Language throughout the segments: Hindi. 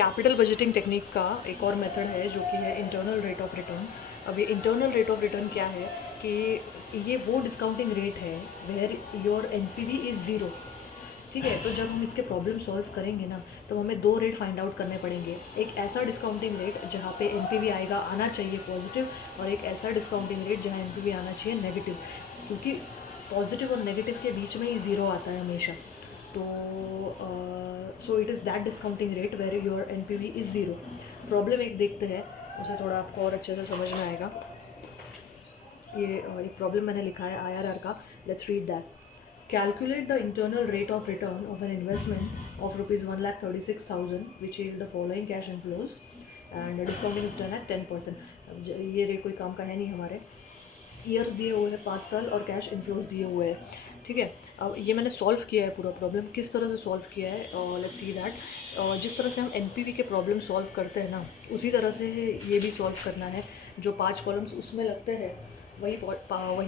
कैपिटल बजटिंग टेक्निक का एक और मेथड है जो कि है इंटरनल रेट ऑफ रिटर्न। अब ये इंटरनल रेट ऑफ रिटर्न क्या है कि ये वो डिस्काउंटिंग रेट है where your NPV is zero. ठीक है, तो जब हम इसके प्रॉब्लम सॉल्व करेंगे ना तो हमें दो रेट फाइंड आउट करने पड़ेंगे। एक ऐसा डिस्काउंटिंग रेट जहाँ पे एनपीवी आना चाहिए पॉजिटिव, और एक ऐसा डिस्काउंटिंग रेट जहाँ एनपीवी आना चाहिए नेगेटिव, क्योंकि पॉजिटिव और नेगेटिव के बीच में ही ज़ीरो आता है हमेशा। तो so it is that discounting rate where your NPV is zero. Problem एक देखते हैं, उसे थोड़ा आपको और अच्छे से समझ में आएगा। ये एक प्रॉब्लम मैंने लिखा है आईआरआर का, let's read that. Calculate the internal rate of return of an investment of rupees 1,36,000 which yield the following cash inflows and discounting is done at 10%. अब ये रेट कोई काम का है नहीं हमारे। ईयर्स दिए हुए हैं 5 साल और कैश इन्फ्लोज दिए हुए हैं। ठीक है, अब ये मैंने सॉल्व किया है पूरा प्रॉब्लम। किस तरह से सॉल्व किया है, लेट्स सी दैट। जिस तरह से हम एनपीवी के प्रॉब्लम सॉल्व करते हैं ना, उसी तरह से ये भी सॉल्व करना है। जो 5 कॉलम्स उसमें लगते हैं वही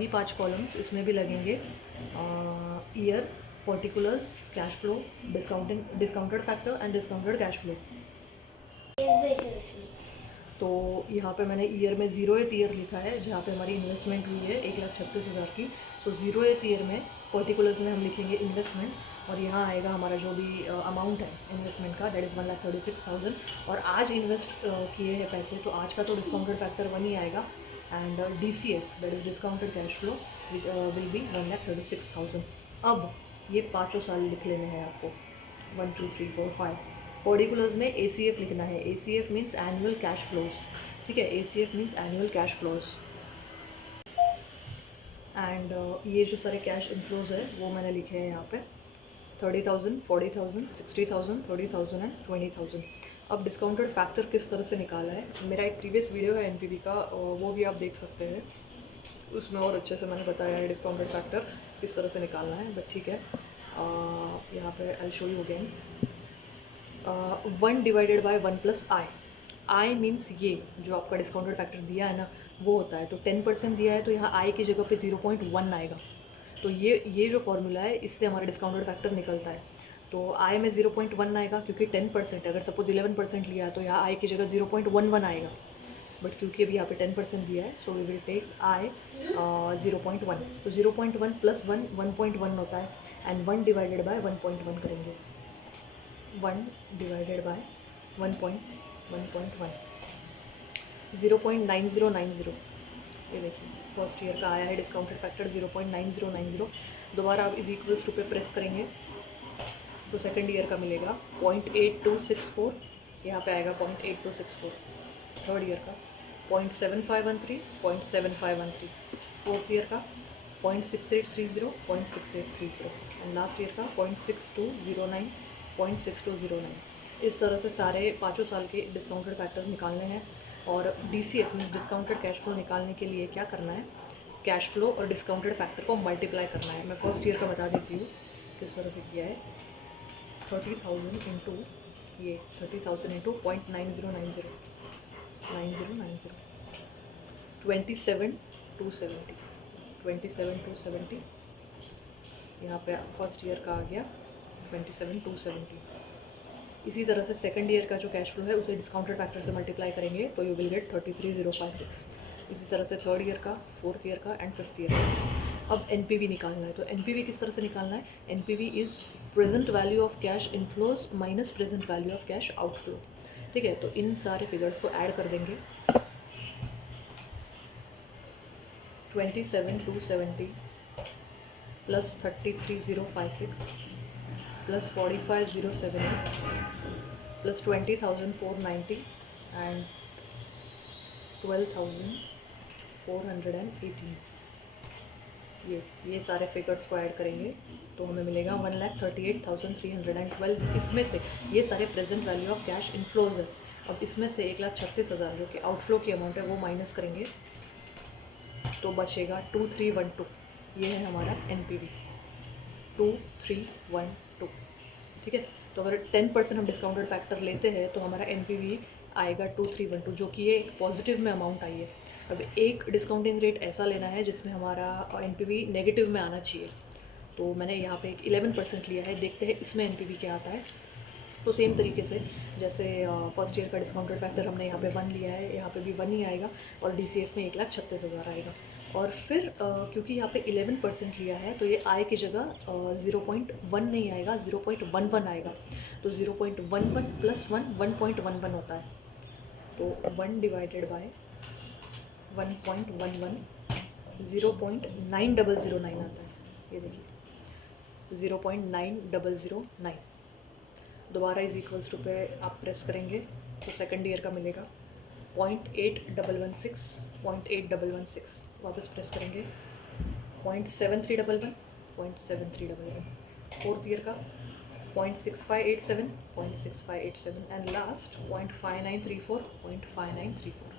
5 कॉलम्स इसमें भी लगेंगे। Year, particulars, cash flow, discounted factor and discounted cash flow. तो यहाँ पे मैंने ईयर में 0th ईयर लिखा है जहाँ पे हमारी इन्वेस्टमेंट हुई है 1,36,000 की। तो 0th ईयर में पर्टिकुलर्स में हम लिखेंगे इन्वेस्टमेंट, और यहाँ आएगा हमारा जो भी अमाउंट है इन्वेस्टमेंट का, दैट इज़ 1,36,000। और आज इन्वेस्ट किए हैं पैसे, तो आज का तो डिस्काउंटेड फैक्टर 1 ही आएगा। And DCF that is discounted cash flow will be 1,36,000। अब ये 5 साल लिख लेने हैं आपको, 1 2 3 4 5। पर्टिकुलर्स में ACF लिखना है। ACF means annual cash flows. ठीक है, ACF means annual cash flows. And ये जो सारे कैश इनफ्लोज है वो मैंने लिखे हैं यहाँ पे 30,000, 40,000, 60,000, 30,000 एंड 20,000। अब डिस्काउंटेड फैक्टर किस तरह से निकाला है, मेरा एक प्रीवियस वीडियो है एनपीवी का, वो भी आप देख सकते हैं। उसमें और अच्छे से मैंने बताया है डिस्काउंटेड फैक्टर किस तरह से निकालना है। बट ठीक है, यहाँ पे I show you again. 1 divided by 1 plus I. I means ये जो आपका डिस्काउंटेड फैक्टर दिया है ना वो होता है। तो 10% दिया है तो यहाँ आई की जगह पे 0.1 आएगा। तो ये जो फॉर्मूला है इससे हमारा डिस्काउंटेड फैक्टर निकलता है। तो आई में 0.1 आएगा क्योंकि 10%, अगर सपोज 11% लिया है तो यहाँ आई की जगह 0.11 आएगा। बट क्योंकि अभी यहाँ पे 10% दिया है so we will take I 0.1। तो 0.1 प्लस 1 1.1 होता है, एंड 1 डिवाइडेड बाय 1.1 करेंगे। 1 डिवाइडेड बाय 1.1, 0.9090। ये देखिए फर्स्ट ईयर का आया है डिस्काउंटेड फैक्टर 0.9090। दोबारा आप इज इक्वल्स टू पे प्रेस करेंगे तो सेकंड ईयर का मिलेगा 0.8264। यहाँ पे आएगा 0.8264। थर्ड ईयर का 0.7513, 0.7513। फोर्थ ईयर का 0.6830, 0.6830। एंड लास्ट ईयर का 0.6209, 0.6209। इस तरह से सारे 5 साल के डिस्काउंटेड फैक्टर्स निकालने हैं। और DCF means discounted cash flow निकालने के लिए क्या करना है, कैश फ्लो और डिस्काउंटेड फैक्टर को मल्टीप्लाई करना है। मैं फर्स्ट ईयर का बता देती हूँ किस तरह से किया है। 30,000 इंटू ये 30,000 इंटू 0.9090, 9090, 27,270, 27,270। यहाँ पे फर्स्ट ईयर का आ गया 27,270। इसी तरह से सेकंड ईयर का जो कैश फ्लो है उसे डिस्काउंटेड फैक्टर से मल्टीप्लाई करेंगे तो यू विल गेट 33,056। इसी तरह से थर्ड ईयर का, फोर्थ ईयर का एंड फिफ्थ ईयर का। अब एनपीवी निकालना है। तो एनपीवी किस तरह से निकालना है, NPV is present value of cash inflows minus present value of cash outflow. ठीक है, तो इन सारे फिगर्स को ऐड कर देंगे। 27,270 प्लस 33,056 प्लस 45,078 प्लस 20,490 एंड 12,418। ये सारे फिगर्स को ऐड करेंगे तो हमें मिलेगा 1,38,312। इसमें से ये सारे present value of cash inflows है। अब इसमें से 1,36,000 जो कि आउटफ्लो की अमाउंट है वो माइनस करेंगे तो बचेगा 2312। ये है हमारा एनपीवी 2312। ठीक है, तो अगर 10% हम डिस्काउंटेड फैक्टर लेते हैं तो हमारा एनपीवी आएगा 2312, जो कि ये एक पॉजिटिव में अमाउंट आई है। अब एक डिस्काउंटिंग रेट ऐसा लेना है जिसमें हमारा एनपीवी नेगेटिव में आना चाहिए। तो मैंने यहाँ पे एक 11% लिया है, देखते हैं इसमें एनपीवी क्या आता है। तो सेम तरीके से जैसे फर्स्ट ईयर का डिस्काउंटेड फैक्टर हमने यहाँ पे 1 लिया है, यहाँ पे भी 1 ही आएगा और DCF में 1,36,000 आएगा। और फिर क्योंकि यहाँ पे 11% लिया है तो ये आय की जगह 0.1 नहीं आएगा, 0.11 आएगा। तो 0.11 प्लस 1 1.11 होता है। तो 1 डिवाइडेड बाय 1.11 0.9009 आता है। ये देखिए 0.9009। दोबारा इज इक्वल्स टू पे आप प्रेस करेंगे तो सेकंड ईयर का मिलेगा 0.8116 0.8116। वापस प्रेस करेंगे 0.7311 0.7311। फोर्थ ईयर का 0.6587 0.6587 एंड लास्ट 0.5934 0.5934।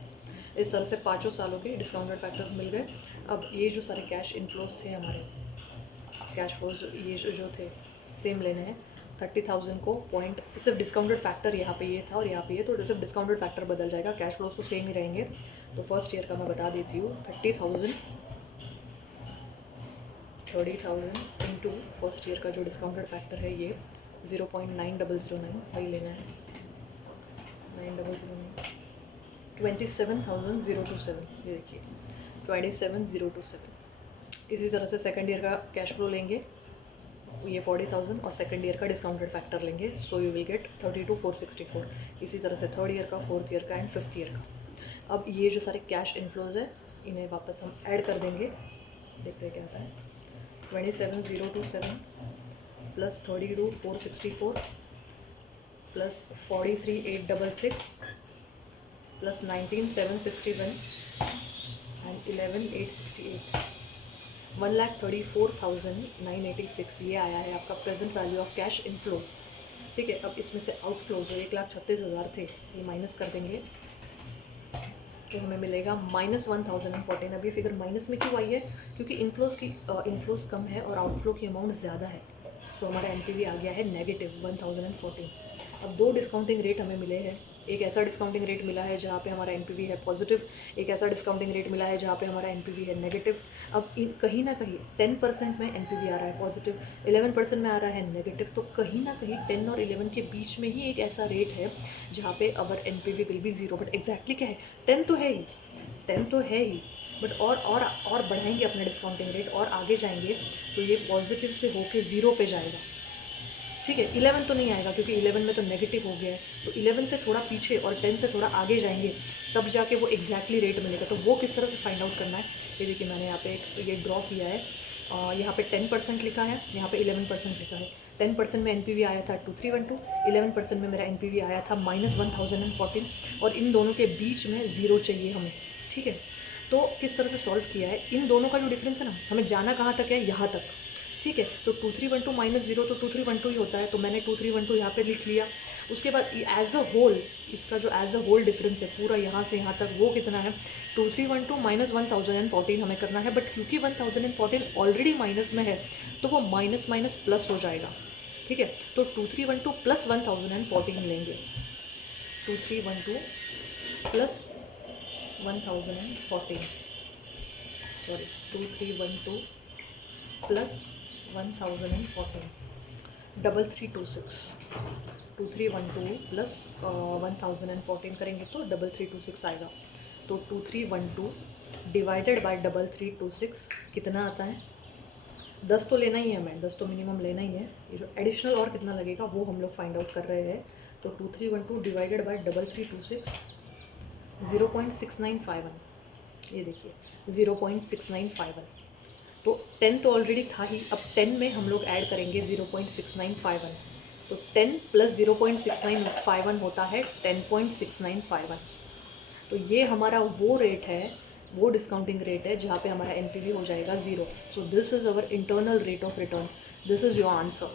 इस तरह से 5 सालों के डिस्काउंटेड फैक्टर्स मिल गए। अब ये जो सारे कैश इनफ्लोज थे हमारे, कैश फ्लोज ये जो थे सेम लेने हैं। 30,000 को पॉइंट, सिर्फ डिस्काउंटेड फैक्टर यहाँ पे ये था और यहाँ पे ये, तो सिर्फ डिस्काउंटेड फैक्टर बदल जाएगा, कैश फ्लोज तो सेम ही रहेंगे। तो फर्स्ट ईयर का मैं बता देती हूँ 30,000 इंटू फर्स्ट ईयर का जो डिस्काउंटेड फैक्टर है ये 0.9009 वही लेना है। 9009 27,027, ये देखिए 27,027। इसी तरह से सेकंड ईयर का कैश फ्लो लेंगे, ये 40,000 और सेकंड ईयर का डिस्काउंटेड फैक्टर लेंगे, सो यू विल गेट 32,464। इसी तरह से थर्ड ईयर का, फोर्थ ईयर का एंड फिफ्थ ईयर का। अब ये जो सारे कैश इनफ्लोज है इन्हें वापस हम ऐड कर देंगे, देखते हैं क्या आता है। 27,027 प्लस 32,464 प्लस 43,866 प्लस 19,761 एंड 11,868, 1,34,986 ये आया है आपका present value of cash inflows. ठीक है, अब इसमें से आउटफ्लो जो 1,36,000 थे ये माइनस कर देंगे तो हमें मिलेगा -1,014। अब ये फिगर माइनस में क्यों आई है? क्योंकि इनफ्लोज कम है और आउटफ्लो की अमाउंट ज़्यादा है, सो हमारा NPV आ गया है -1,014। अब दो डिस्काउंटिंग रेट हमें मिले हैं। एक ऐसा डिस्काउंटिंग रेट मिला है जहाँ पे हमारा NPV है पॉजिटिव, एक ऐसा डिस्काउंटिंग रेट मिला है जहाँ पे हमारा NPV है नेगेटिव। अब कहीं ना कहीं 10% में NPV आ रहा है पॉजिटिव, 11% में आ रहा है नेगेटिव, तो कहीं ना कहीं 10 और 11 के बीच में ही एक ऐसा रेट है जहाँ पे अवर NPV will be 0। But exactly क्या है, 10 तो है ही, 10 तो है ही, बट और बढ़ाएंगे अपने डिस्काउंटिंग रेट और आगे जाएंगे तो ये पॉजिटिव से होके 0 पे जाएगा। ठीक है, 11 तो नहीं आएगा क्योंकि 11 में तो नेगेटिव हो गया है, तो 11 से थोड़ा पीछे और 10 से थोड़ा आगे जाएंगे तब जाके वो एग्जैक्टली रेट मिलेगा। तो वो किस तरह से फाइंड आउट करना है, ये देखिए मैंने यहाँ पे ये ड्रॉ किया है। यहाँ पे 10% लिखा है, यहाँ पे 11% लिखा है। 10% में NPV आया था 2312, 11% में मेरा NPV आया था -1,014 और इन दोनों के बीच में 0 चाहिए हमें। ठीक है, तो किस तरह से सॉल्व किया है, इन दोनों का जो डिफरेंस है ना, हमें जाना कहाँ तक है, यहाँ तक। ठीक है, तो 2312 -0 तो 2312 ही होता है, तो मैंने 2312 यहाँ पे लिख लिया। उसके बाद एज अ होल, इसका जो एज अ होल डिफरेंस है पूरा यहाँ से यहाँ तक, वो कितना है 2312 -1,014 हमें करना है। बट क्योंकि 1,014 ऑलरेडी माइनस में है तो वो माइनस माइनस प्लस हो जाएगा। ठीक है, तो 2312 प्लस 1,014 लेंगे, 2312 प्लस 1,014, सॉरी 2312 प्लस 1,014, 3326, 2312 प्लस 1,014 करेंगे तो 3326 आएगा। तो 2312 डिवाइडेड बाय 3326 कितना आता है, 10 तो लेना ही है हमें, 10 तो मिनिमम लेना ही है। ये जो एडिशनल और कितना लगेगा वो हम लोग फाइंड आउट कर रहे हैं। तो 2312 डिवाइडेड बाय 3326 0.6951, ये देखिए 0.6951। तो 10 तो ऑलरेडी था ही, अब 10 में हम लोग ऐड करेंगे 0.6951, तो 10 प्लस 0.6951 होता है 10.6951। तो ये हमारा वो रेट है, वो डिस्काउंटिंग रेट है जहाँ पे हमारा NPV हो जाएगा 0। So this is our internal rate of return, this is your answer.